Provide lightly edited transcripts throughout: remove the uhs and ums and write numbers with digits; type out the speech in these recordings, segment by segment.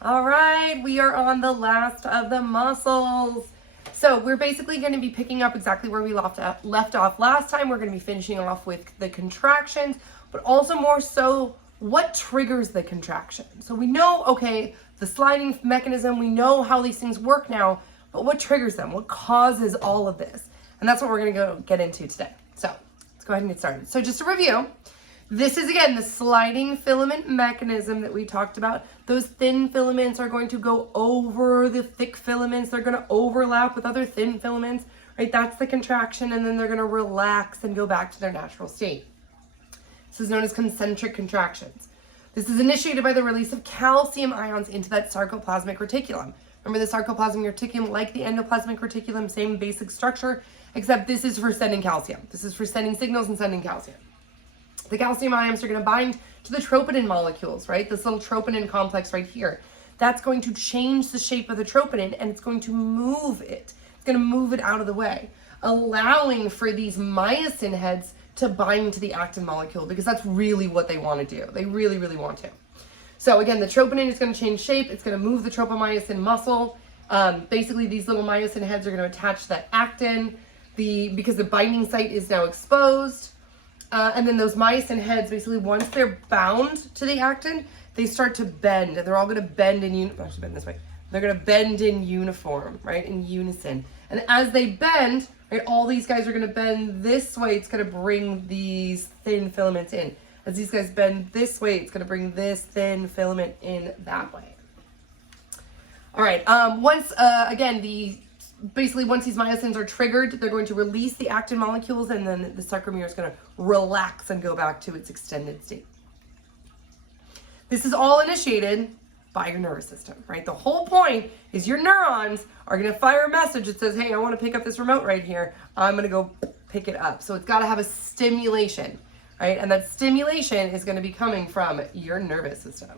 All right, we are on the last of the muscles. So we're basically going to be picking up exactly where we left off last time. We're going to be finishing off with the contractions, but also more so what triggers the contraction. So we know, okay, the sliding mechanism, we know how these things work now, but what triggers them? What causes all of this? And that's what we're going to go get into today. So let's go ahead and get started. So just to review, this is, again, the sliding filament mechanism that we talked about. Those thin filaments are going to go over the thick filaments. They're going to overlap with other thin filaments, right? That's the contraction, and then they're going to relax and go back to their natural state. This is known as concentric contractions. This is initiated by the release of calcium ions into that sarcoplasmic reticulum. Remember the sarcoplasmic reticulum, like the endoplasmic reticulum, same basic structure, except this is for sending calcium. This is for sending signals and sending calcium. The calcium ions are going to bind to the troponin molecules, right? This little troponin complex right here. That's going to change the shape of the troponin, and it's going to move it. It's going to move it out of the way, allowing for these myosin heads to bind to the actin molecule, because that's really what they want to do. They really, really want to. So again, the troponin is going to change shape. It's going to move the tropomyosin muscle. Basically, these little myosin heads are going to attach to that actin because the binding site is now exposed. And then those myosin heads, basically, once they're bound to the actin, they start to bend, and they're all going to bend in I should bend this way. They're going to bend in uniform, right, in unison. And as they bend, right, all these guys are going to bend this way. It's going to bring these thin filaments in. As these guys bend this way, it's going to bring this thin filament in that way. All right. Basically, once these myosins are triggered, they're going to release the actin molecules, and then the sarcomere is going to relax and go back to its extended state. This is all initiated by your nervous system, right? The whole point is your neurons are going to fire a message that says, hey, I want to pick up this remote right here. I'm going to go pick it up. So it's got to have a stimulation, right? And that stimulation is going to be coming from your nervous system.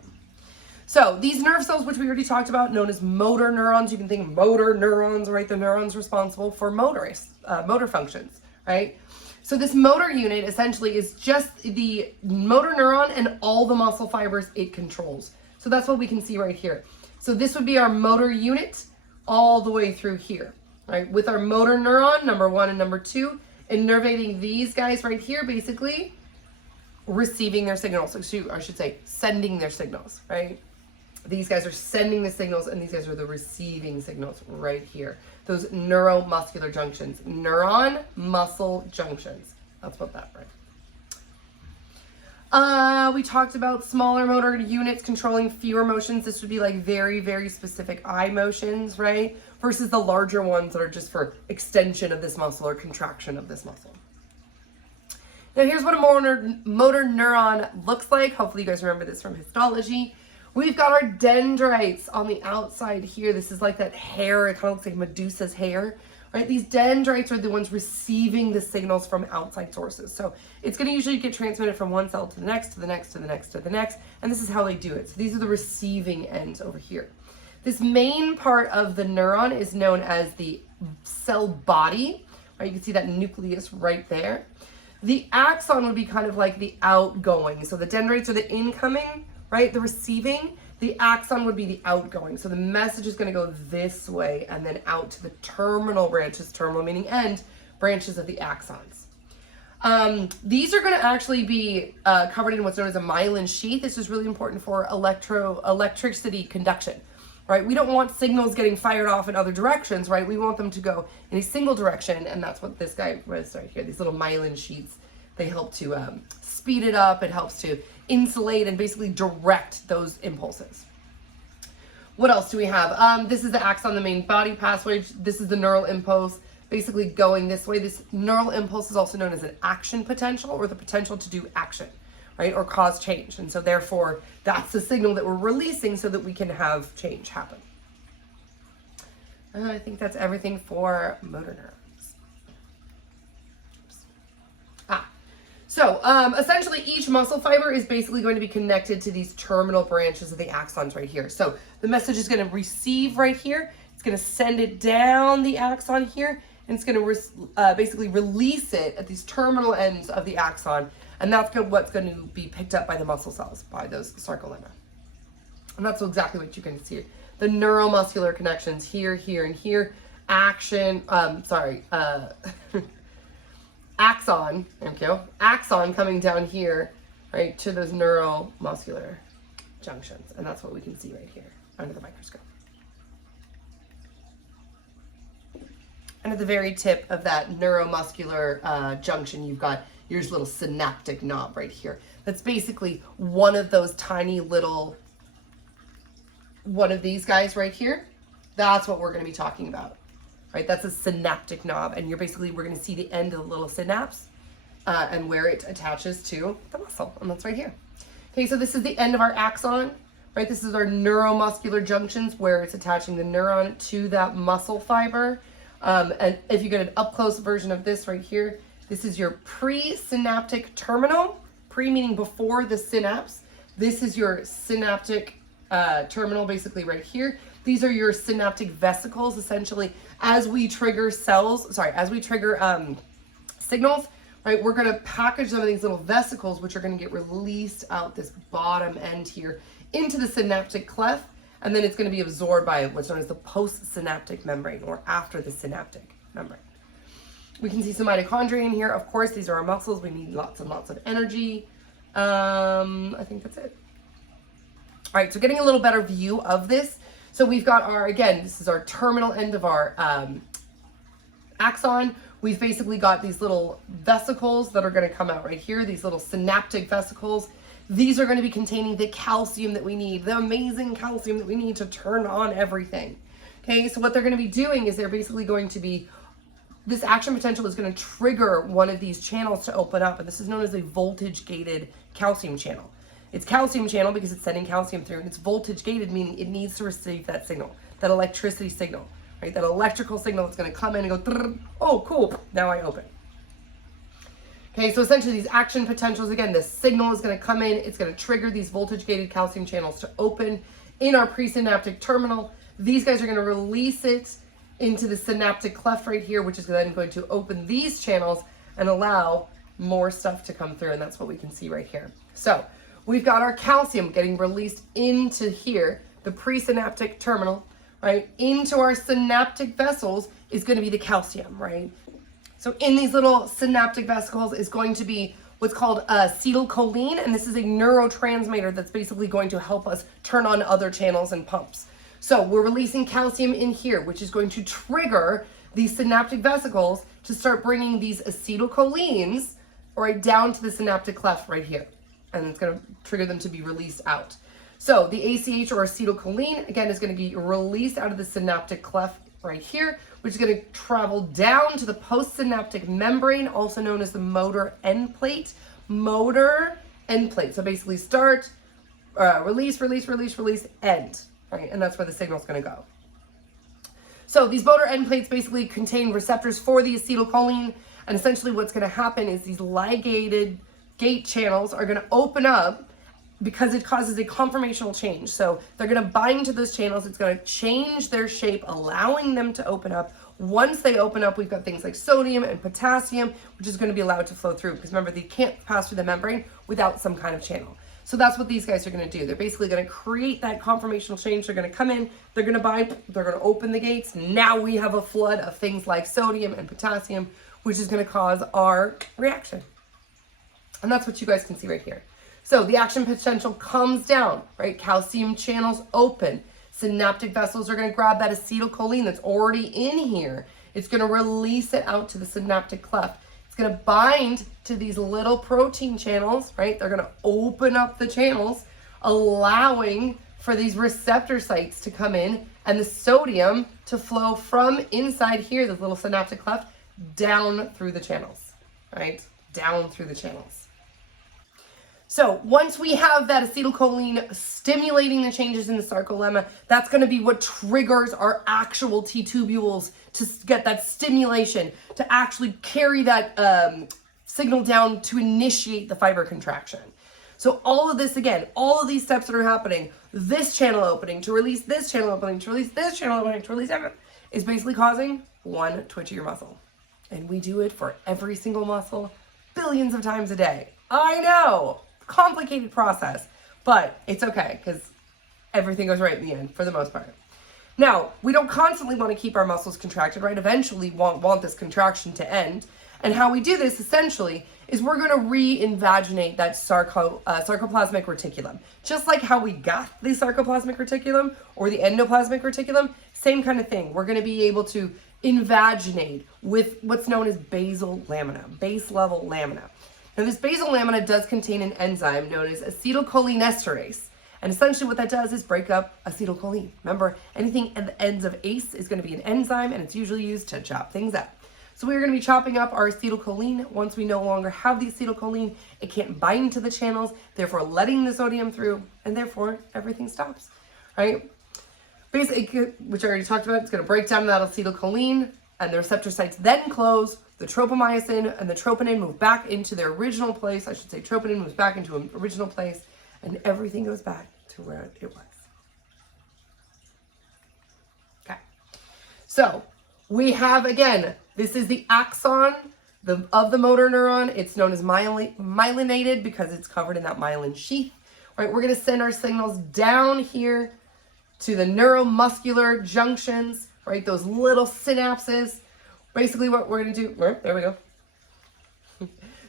So these nerve cells, which we already talked about, known as motor neurons, you can think of motor neurons, right? The neurons responsible for motor functions, right? So this motor unit essentially is just the motor neuron and all the muscle fibers it controls. So that's what we can see right here. So this would be our motor unit all the way through here, right? With our motor neuron, number 1 and number 2, innervating these guys right here, basically receiving their signals. I should say sending their signals, right? These guys are sending the signals, and these guys are the receiving signals right here. Those neuromuscular junctions, neuron-muscle junctions. That's what that, right? We talked about smaller motor units controlling fewer motions. This would be like very, very specific eye motions, right? Versus the larger ones that are just for extension of this muscle or contraction of this muscle. Now here's what a motor neuron looks like. Hopefully you guys remember this from histology. We've got our dendrites on the outside here. This is like that hair. It kind of looks like Medusa's hair, right? These dendrites are the ones receiving the signals from outside sources. So it's going to usually get transmitted from one cell to the next, to the next, to the next, to the next. And this is how they do it. So these are the receiving ends over here. This main part of the neuron is known as the cell body, right? You can see that nucleus right there. The axon would be kind of like the outgoing. So the dendrites are the incoming, right? The receiving. The axon would be the outgoing. So the message is going to go this way and then out to the terminal branches, terminal meaning end, branches of the axons. These are going to actually be covered in what's known as a myelin sheath. This is really important for electricity conduction, right? We don't want signals getting fired off in other directions, right? We want them to go in a single direction, and that's what this guy was right here. These little myelin sheaths, they help to speed it up. It helps to insulate and basically direct those impulses. What else do we have? This is the axon, the main body passway. This is the neural impulse, basically going this way. This neural impulse is also known as an action potential, or the potential to do action, right? Or cause change. And so therefore, that's the signal that we're releasing so that we can have change happen. I think that's everything for motor neurons. So essentially each muscle fiber is basically going to be connected to these terminal branches of the axons right here. So the message is going to receive right here. It's going to send it down the axon here, and it's going to basically release it at these terminal ends of the axon. And that's what's going to be picked up by the muscle cells, by those sarcolemma. And that's exactly what you can see. The neuromuscular connections here, here, and here. Axon, thank you. Axon coming down here, right, to those neuromuscular junctions. And that's what we can see right here under the microscope. And at the very tip of that neuromuscular junction, you've got your little synaptic knob right here. That's basically one of those tiny little, one of these guys right here. That's what we're going to be talking about, right? That's a synaptic knob, and we're going to see the end of the little synapse and where it attaches to the muscle, and that's right here. Okay, so this is the end of our axon, right? This is our neuromuscular junctions where it's attaching the neuron to that muscle fiber. And if you get an up-close version of this right here, this is your presynaptic terminal. Pre meaning before the synapse. This is your synaptic terminal, basically right here. These are your synaptic vesicles, essentially. As we trigger signals, right, we're gonna package some of these little vesicles, which are gonna get released out this bottom end here into the synaptic cleft, and then it's gonna be absorbed by what's known as the postsynaptic membrane, or after the synaptic membrane. We can see some mitochondria in here. Of course, these are our muscles. We need lots and lots of energy. I think that's it. All right, so getting a little better view of this. So we've got this is our terminal end of our axon. We've basically got these little vesicles that are gonna come out right here, these little synaptic vesicles. These are gonna be containing the calcium that we need, the amazing calcium that we need to turn on everything. Okay, so what they're gonna be doing is they're basically going to be, this action potential is going to trigger one of these channels to open up, and this is known as a voltage-gated calcium channel. It's calcium channel because it's sending calcium through, and it's voltage-gated, meaning it needs to receive that signal, that electricity signal, right? That electrical signal that's going to come in and go, oh, cool, now I open. Okay, so essentially these action potentials, again, the signal is going to come in, it's going to trigger these voltage-gated calcium channels to open in our presynaptic terminal. These guys are going to release it into the synaptic cleft right here, which is then going to open these channels and allow more stuff to come through, and that's what we can see right here. So we've got our calcium getting released into here, the presynaptic terminal, right? Into our synaptic vessels is going to be the calcium, right? So in these little synaptic vesicles is going to be what's called acetylcholine, and this is a neurotransmitter that's basically going to help us turn on other channels and pumps. So we're releasing calcium in here, which is going to trigger these synaptic vesicles to start bringing these acetylcholines right down to the synaptic cleft right here. And it's going to trigger them to be released out. So the ACH, or acetylcholine, again, is going to be released out of the synaptic cleft right here, which is going to travel down to the postsynaptic membrane, also known as the motor end plate. Motor end plate. So basically start, release, release, release, release, end. Right, and that's where the signal is going to go. So these motor end plates basically contain receptors for the acetylcholine, and essentially what's going to happen is these ligated gate channels are going to open up because it causes a conformational change. So they're going to bind to those channels. It's going to change their shape, allowing them to open up. Once they open up, we've got things like sodium and potassium, which is going to be allowed to flow through, because remember, they can't pass through the membrane without some kind of channel. So that's what these guys are going to do. They're basically going to create that conformational change. They're going to come in, they're going to bind, they're going to open the gates. Now we have a flood of things like sodium and potassium, which is going to cause our reaction. And that's what you guys can see right here. So the action potential comes down, right? Calcium channels open. Synaptic vessels are going to grab that acetylcholine that's already in here. It's going to release it out to the synaptic cleft. It's going to bind to these little protein channels, right? They're going to open up the channels, allowing for these receptor sites to come in and the sodium to flow from inside here, this little synaptic cleft, down through the channels, right? Down through the channels. So once we have that acetylcholine stimulating the changes in the sarcolemma, that's going to be what triggers our actual T-tubules to get that stimulation, to actually carry that signal down to initiate the fiber contraction. So all of this, again, all of these steps that are happening, this channel opening to release this channel opening, to release this channel opening, to release everything, is basically causing one twitch of your muscle. And we do it for every single muscle, billions of times a day. I know. Complicated process, but it's okay, because everything goes right in the end for the most part. Now, we don't constantly want to keep our muscles contracted, right? Eventually want this contraction to end. And how we do this essentially is we're going to re-invaginate that sarcoplasmic reticulum. Just like how we got the sarcoplasmic reticulum or the endoplasmic reticulum, same kind of thing. We're going to be able to invaginate with what's known as basal lamina, base level lamina. Now this basal lamina does contain an enzyme known as acetylcholinesterase. And essentially what that does is break up acetylcholine. Remember, anything at the ends of ACE is going to be an enzyme, and it's usually used to chop things up. So we're going to be chopping up our acetylcholine. Once we no longer have the acetylcholine, it can't bind to the channels, therefore letting the sodium through, and therefore everything stops, right? Basically, which I already talked about, it's going to break down that acetylcholine, and the receptor sites then close. The tropomyosin and the troponin move back into their original place. I should say troponin moves back into an original place, and everything goes back to where it was. Okay. So we have, again, this is the axon of the motor neuron. It's known as myelinated because it's covered in that myelin sheath. Right, we're going to send our signals down here to the neuromuscular junctions, right, those little synapses. Basically what we're going to do, there we go.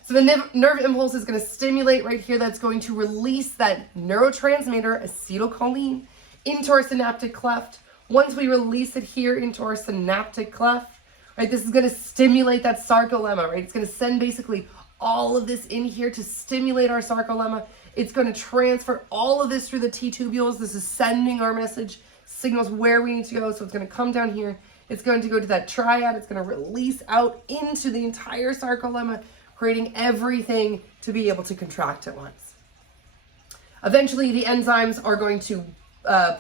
So the nerve impulse is going to stimulate right here. That's going to release that neurotransmitter, acetylcholine, into our synaptic cleft. Once we release it here into our synaptic cleft, right, this is going to stimulate that sarcolemma, right? It's going to send basically all of this in here to stimulate our sarcolemma. It's going to transfer all of this through the T-tubules. This is sending our message, signals where we need to go. So it's going to come down here. It's going to go to that triad. It's going to release out into the entire sarcolemma, creating everything to be able to contract at once. Eventually, the enzymes are going to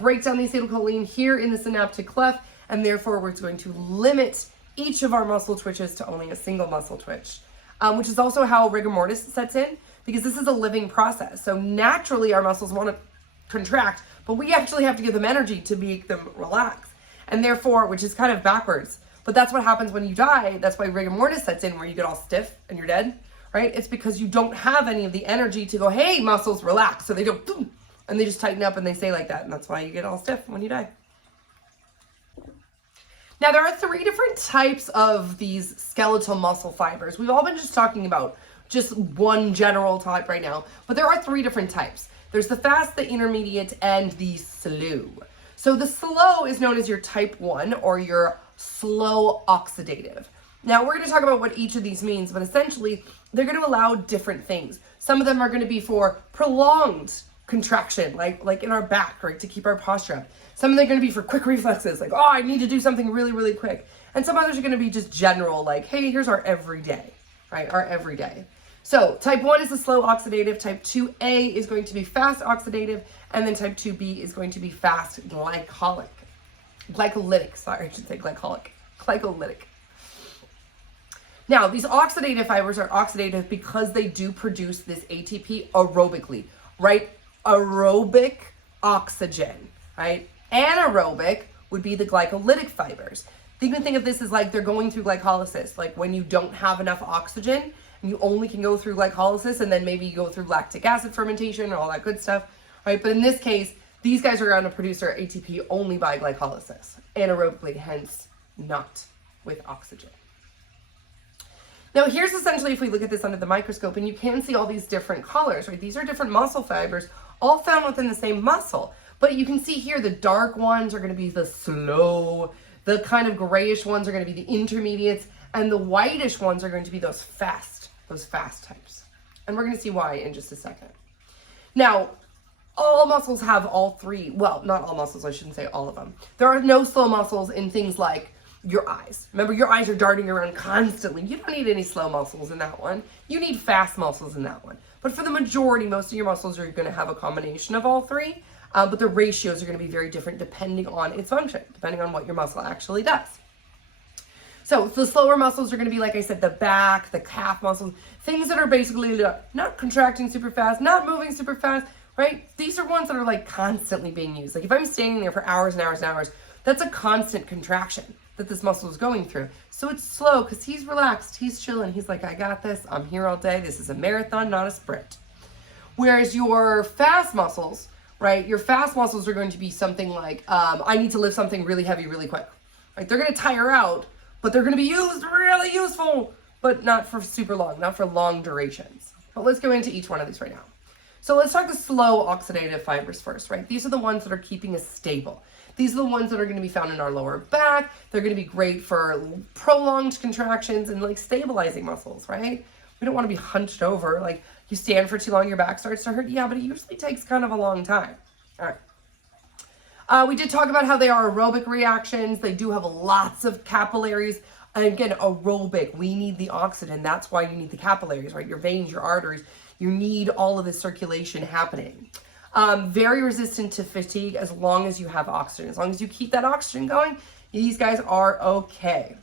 break down the acetylcholine here in the synaptic cleft, and therefore we're going to limit each of our muscle twitches to only a single muscle twitch, which is also how rigor mortis sets in, because this is a living process. So naturally, our muscles want to contract, but we actually have to give them energy to make them relax. And therefore, which is kind of backwards, but that's what happens when you die. That's why rigor mortis sets in, where you get all stiff and you're dead, right? It's because you don't have any of the energy to go, hey, muscles, relax. So they don't, boom, and they just tighten up and they stay like that. And that's why you get all stiff when you die. Now, there are 3 different types of these skeletal muscle fibers. We've all been just talking about just one general type right now, but there are 3 different types. There's the fast, the intermediate, and the slow. So the slow is known as your type 1 or your slow oxidative. Now we're going to talk about what each of these means, but essentially they're going to allow different things. Some of them are going to be for prolonged contraction, like in our back, right, to keep our posture up. Some of them are going to be for quick reflexes, like, oh, I need to do something really, really quick. And some others are going to be just general, like, hey, here's our everyday, right, our everyday. So type 1 is the slow oxidative, type 2A is going to be fast oxidative, and then type 2B is going to be fast glycolytic, sorry, I should say glycolytic. Now, these oxidative fibers are oxidative because they do produce this ATP aerobically, right? Aerobic oxygen, right? Anaerobic would be the glycolytic fibers. You can think of this as like they're going through glycolysis, like when you don't have enough oxygen and you only can go through glycolysis, and then maybe you go through lactic acid fermentation and all that good stuff, right? But in this case, these guys are going to produce their ATP only by glycolysis, anaerobically, hence not with oxygen. Now here's essentially, if we look at this under the microscope, and you can see all these different colors, right? These are different muscle fibers, all found within the same muscle. But you can see here the dark ones are going to be the slow, the kind of grayish ones are going to be the intermediates, and the whitish ones are going to be those fast types. And we're going to see why in just a second. Now, all muscles have all 3. Well, not all muscles, I shouldn't say all of them. There are no slow muscles in things like your eyes. Remember, your eyes are darting around constantly. You don't need any slow muscles in that one. You need fast muscles in that one. But for the majority, most of your muscles are going to have a combination of all 3. But the ratios are going to be very different depending on its function, depending on what your muscle actually does. So the slower muscles are going to be, like I said, the back, the calf muscles, things that are basically not contracting super fast, not moving super fast, right? These are ones that are like constantly being used. Like if I'm standing there for hours and hours and hours, that's a constant contraction that this muscle is going through. So it's slow because he's relaxed, he's chilling, he's like, I got this, I'm here all day. This is a marathon, not a sprint. Whereas your fast muscles, right? Your fast muscles are going to be something like, I need to lift something really heavy really quick, right? They're going to tire out, but they're going to be really useful, but not for super long, not for long durations. But let's go into each one of these right now. So let's talk the slow oxidative fibers first, right? These are the ones that are keeping us stable. These are the ones that are going to be found in our lower back. They're going to be great for prolonged contractions and like stabilizing muscles, right? We don't want to be hunched over. Like you stand for too long, your back starts to hurt. Yeah, but it usually takes kind of a long time. All right. We did talk about how they are aerobic reactions. They do have lots of capillaries. And again, aerobic, we need the oxygen. That's why you need the capillaries, right? Your veins, your arteries. You need all of the circulation happening. Very resistant to fatigue as long as you have oxygen. As long as you keep that oxygen going, these guys are okay.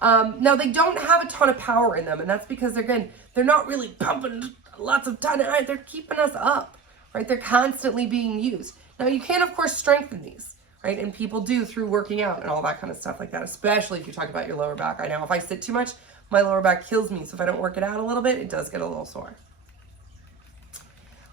Now, they don't have a ton of power in them, and that's because, again, they're not really pumping lots of ton. They're keeping us up, right? They're constantly being used. Now, you can, of course, strengthen these, right? And people do through working out and all that kind of stuff like that, especially if you talk about your lower back. I know if I sit too much, my lower back kills me. So if I don't work it out a little bit, it does get a little sore.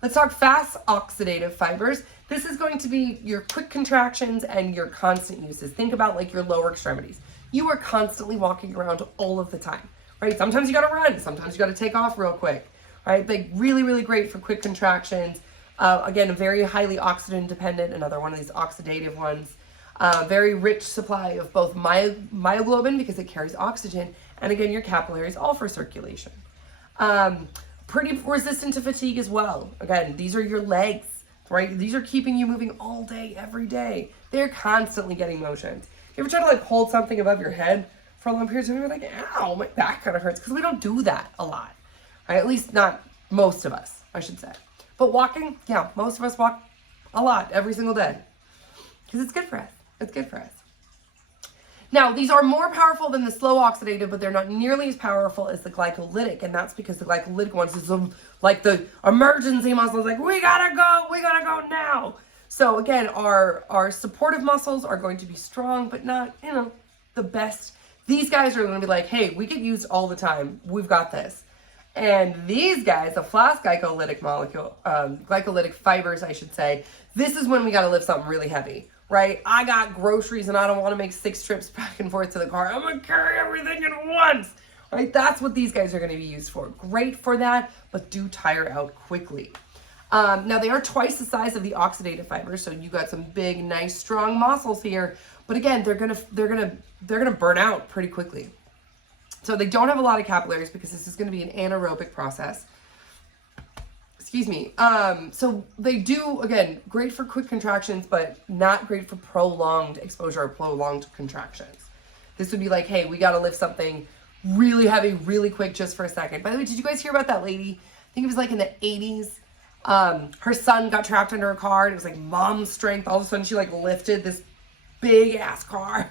Let's talk fast oxidative fibers. This is going to be your quick contractions and your constant uses. Think about like your lower extremities. You are constantly walking around all of the time, right? Sometimes you got to run. Sometimes you got to take off real quick, right? Like really, really great for quick contractions. Again, very highly oxygen dependent. Another one of these oxidative ones. Very rich supply of both myoglobin because it carries oxygen. And again, your capillaries all for circulation. Pretty resistant to fatigue as well. Again, these are your legs, right? These are keeping you moving all day, every day. They're constantly getting motions. You ever try to like hold something above your head for a long period of time? You're like, ow, my back kind of hurts, because we don't do that a lot, right? At least not most of us, I should say. But walking, yeah, most of us walk a lot every single day because it's good for us. It's good for us. Now, these are more powerful than the slow oxidative, but they're not nearly as powerful as the glycolytic, and that's because the glycolytic ones is like the emergency muscles, like we gotta go now. So again, our supportive muscles are going to be strong, but not, the best. These guys are going to be like, hey, we get used all the time. We've got this. And these guys, the fast glycolytic molecule, glycolytic fibers, I should say, this is when we got to lift something really heavy. Right? I got groceries and I don't want to make 6 trips back and forth to the car. I'm going to carry everything at once. Right? That's what these guys are going to be used for. Great for that, but do tire out quickly. Now they are twice the size of the oxidative fibers, so you got some big, nice, strong muscles here. But again, they're gonna burn out pretty quickly. So they don't have a lot of capillaries because this is going to be an anaerobic process. Excuse me. So they do, again, great for quick contractions, but not great for prolonged exposure or prolonged contractions. This would be like, hey, we got to lift something really heavy, really quick just for a second. By the way, did you guys hear about that lady? I think it was like in the 80s. Her son got trapped under a car. And it was like mom strength. All of a sudden she like lifted this big ass car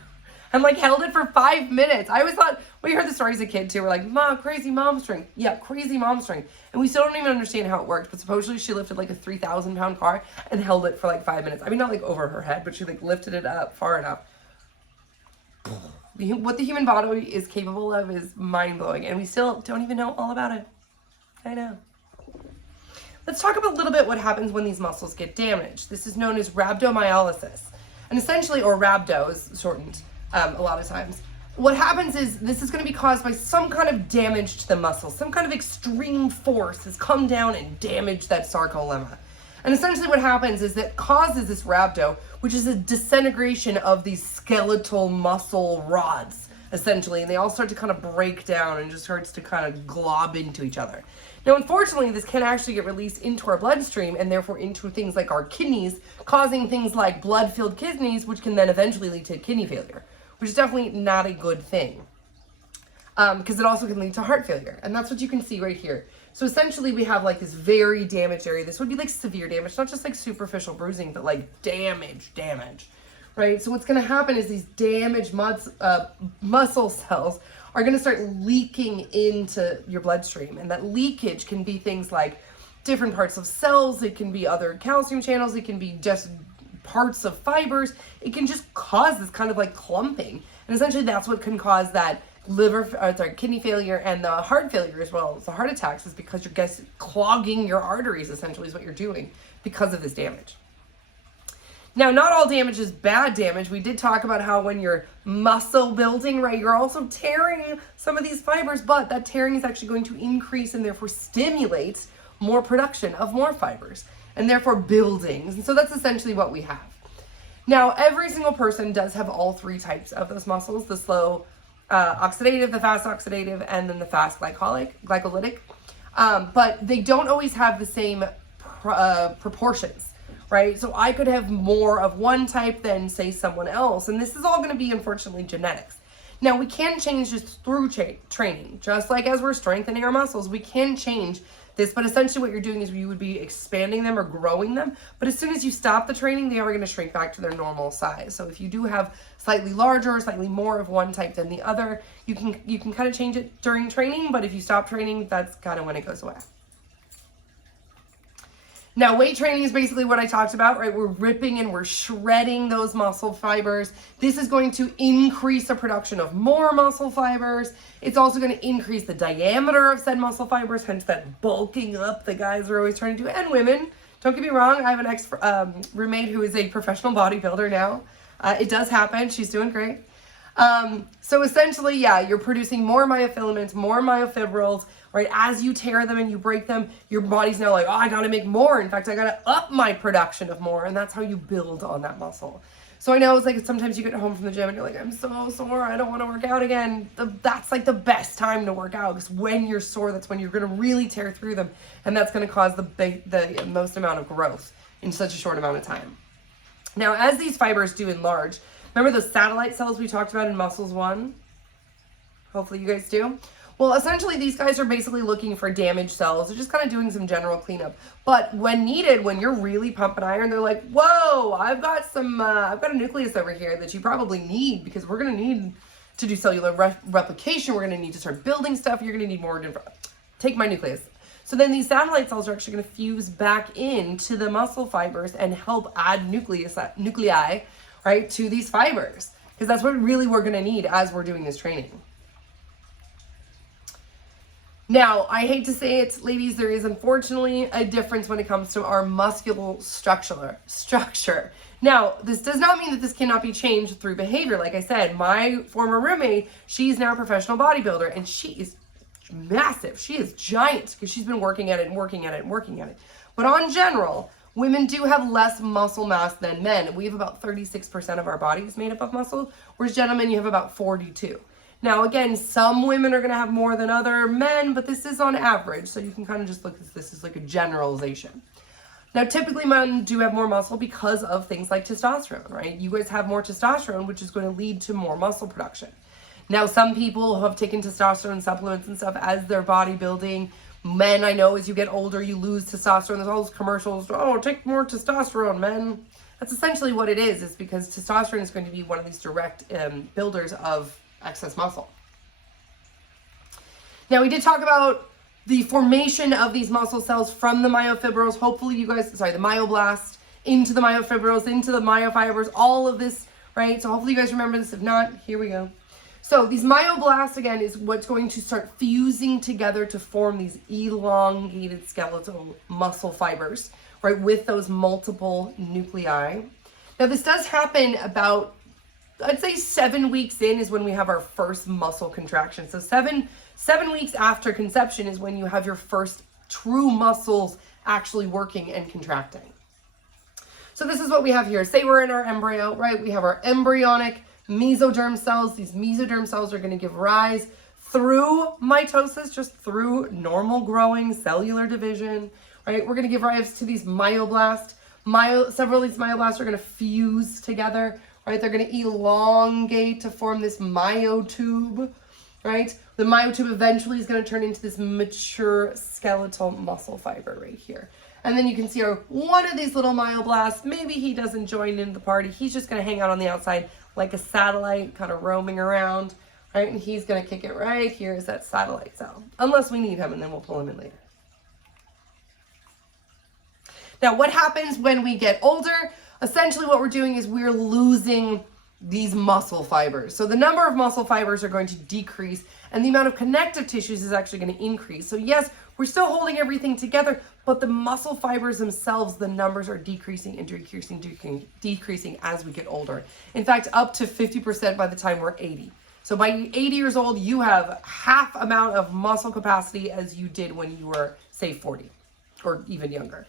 and like held it for 5 minutes. I always thought, we heard the stories as a kid too. We're like, Mom, crazy mom strength. Yeah, crazy mom strength. And we still don't even understand how it worked. But supposedly she lifted like a 3,000 pound car and held it for like 5 minutes. I mean, not like over her head, but she like lifted it up far enough. What the human body is capable of is mind blowing. And we still don't even know all about it. I know. Let's talk about a little bit what happens when these muscles get damaged. This is known as rhabdomyolysis. And essentially, or rhabdo is shortened a lot of times. What happens is this is going to be caused by some kind of damage to the muscle. Some kind of extreme force has come down and damaged that sarcolemma. And essentially what happens is that causes this rhabdo, which is a disintegration of these skeletal muscle rods, essentially. And they all start to kind of break down and just starts to kind of glob into each other. Now, unfortunately, this can actually get released into our bloodstream and therefore into things like our kidneys, causing things like blood-filled kidneys, which can then eventually lead to kidney failure, which is definitely not a good thing because it also can lead to heart failure. And that's what you can see right here. So essentially we have like this very damaged area. This would be like severe damage, not just like superficial bruising, but like damage, right? So what's going to happen is these damaged muscle cells are going to start leaking into your bloodstream. And that leakage can be things like different parts of cells. It can be other calcium channels. It can be just parts of fibers. It can just cause this kind of like clumping. And essentially that's what can cause that kidney failure and the heart failure as well as the heart attacks, is because you're clogging your arteries, essentially is what you're doing because of this damage. Now, not all damage is bad damage. We did talk about how when you're muscle building, right, you're also tearing some of these fibers, but that tearing is actually going to increase and therefore stimulate more production of more fibers and therefore buildings. And so that's essentially what we have. Now, every single person does have all three types of those muscles, the slow oxidative, the fast oxidative, and then the fast glycolytic. But they don't always have the same proportions, right? So I could have more of one type than, say, someone else. And this is all going to be, unfortunately, genetics. Now, we can change this through training. Just like as we're strengthening our muscles, we can change this. But essentially what you're doing is you would be expanding them or growing them. But as soon as you stop the training, they are going to shrink back to their normal size. So if you do have slightly larger or slightly more of one type than the other, you can kind of change it during training. But if you stop training, that's kind of when it goes away. Now, weight training is basically what I talked about, right? We're ripping and we're shredding those muscle fibers. This is going to increase the production of more muscle fibers. It's also going to increase the diameter of said muscle fibers, hence that bulking up the guys are always trying to do, and women. Don't get me wrong, I have an roommate who is a professional bodybuilder now. It does happen. She's doing great. So essentially, yeah, you're producing more myofilaments, more myofibrils, right? As you tear them and you break them, your body's now like, oh, I gotta make more. In fact, I gotta up my production of more. And that's how you build on that muscle. So I know it's like sometimes you get home from the gym and you're like, I'm so sore, I don't want to work out again. That's like the best time to work out, because when you're sore, that's when you're gonna really tear through them. And that's gonna cause the most amount of growth in such a short amount of time. Now, as these fibers do enlarge, remember those satellite cells we talked about in Muscles 1? Hopefully you guys do. Well, essentially these guys are basically looking for damaged cells. They're just kind of doing some general cleanup. But when needed, when you're really pumping iron, they're like, whoa, I've got a nucleus over here that you probably need, because we're going to need to do cellular replication. We're going to need to start building stuff. You're going to need more. Take my nucleus. So then these satellite cells are actually going to fuse back into the muscle fibers and help add nuclei, right, to these fibers, because that's what really we're going to need as we're doing this training. Now, I hate to say it, ladies, there is unfortunately a difference when it comes to our muscular structure. Now, this does not mean that this cannot be changed through behavior. Like I said, my former roommate, she's now a professional bodybuilder, and she is massive. She is giant because she's been working at it and working at it and working at it. But on general, women do have less muscle mass than men. We have about 36% of our bodies made up of muscle, whereas gentlemen, you have about 42%. Now, again, some women are going to have more than other men, but this is on average. So you can kind of just look at this as like a generalization. Now, typically men do have more muscle because of things like testosterone, right? You guys have more testosterone, which is going to lead to more muscle production. Now, some people have taken testosterone supplements and stuff as their bodybuilding. Men, I know, as you get older, you lose testosterone. There's all those commercials, oh, take more testosterone, men. That's essentially what it is because testosterone is going to be one of these direct builders of excess muscle. Now, we did talk about the formation of these muscle cells from the myofibrils. Hopefully you guys, the myoblast into the myofibrils, into the myofibers, all of this, right? So hopefully you guys remember this. If not, here we go. So these myoblasts, again, is what's going to start fusing together to form these elongated skeletal muscle fibers, right, with those multiple nuclei. Now, this does happen about, I'd say 7 weeks in is when we have our first muscle contraction. So seven weeks after conception is when you have your first true muscles actually working and contracting. So this is what we have here. Say we're in our embryo, right? We have our embryonic mesoderm cells. These mesoderm cells are going to give rise through mitosis, just through normal growing cellular division, right? We're going to give rise to these myoblasts. Several of these myoblasts are going to fuse together, right? They're going to elongate to form this myotube, right? The myotube eventually is going to turn into this mature skeletal muscle fiber right here. And then you can see one of these little myoblasts, maybe he doesn't join in the party. He's just going to hang out on the outside like a satellite, kind of roaming around, right? And he's going to kick it right here is that satellite cell, unless we need him, and then we'll pull him in later. Now, what happens when we get older? Essentially what we're doing is we're losing these muscle fibers. So the number of muscle fibers are going to decrease and the amount of connective tissues is actually going to increase. So yes, we're still holding everything together, but the muscle fibers themselves, the numbers are decreasing and decreasing as we get older. In fact, up to 50% by the time we're 80. So by 80 years old, you have half amount of muscle capacity as you did when you were, say, 40 or even younger.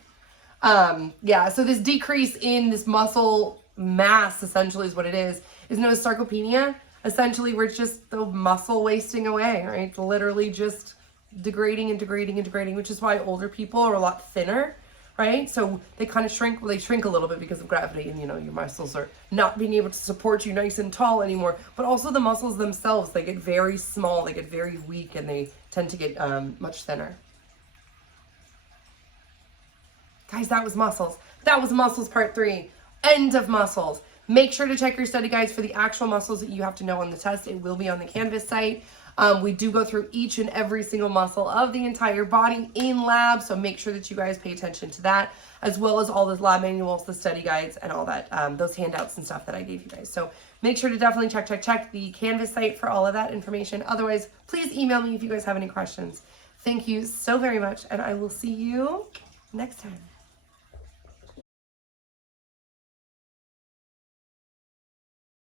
Yeah, so this decrease in this muscle mass, essentially is what it is known as sarcopenia. Essentially, we're just the muscle wasting away, right? It's literally just degrading and degrading and degrading, which is why older people are a lot thinner, right? So they kind of shrink, well, they shrink a little bit because of gravity, and your muscles are not being able to support you nice and tall anymore. But also the muscles themselves, they get very small, they get very weak, and they tend to get much thinner. Guys, that was muscles. That was muscles part 3. End of muscles. Make sure to check your study guides for the actual muscles that you have to know on the test. It will be on the Canvas site. We do go through each and every single muscle of the entire body in lab, so make sure that you guys pay attention to that, as well as all the lab manuals, the study guides, and all that, those handouts and stuff that I gave you guys. So make sure to definitely check the Canvas site for all of that information. Otherwise, please email me if you guys have any questions. Thank you so very much, and I will see you next time.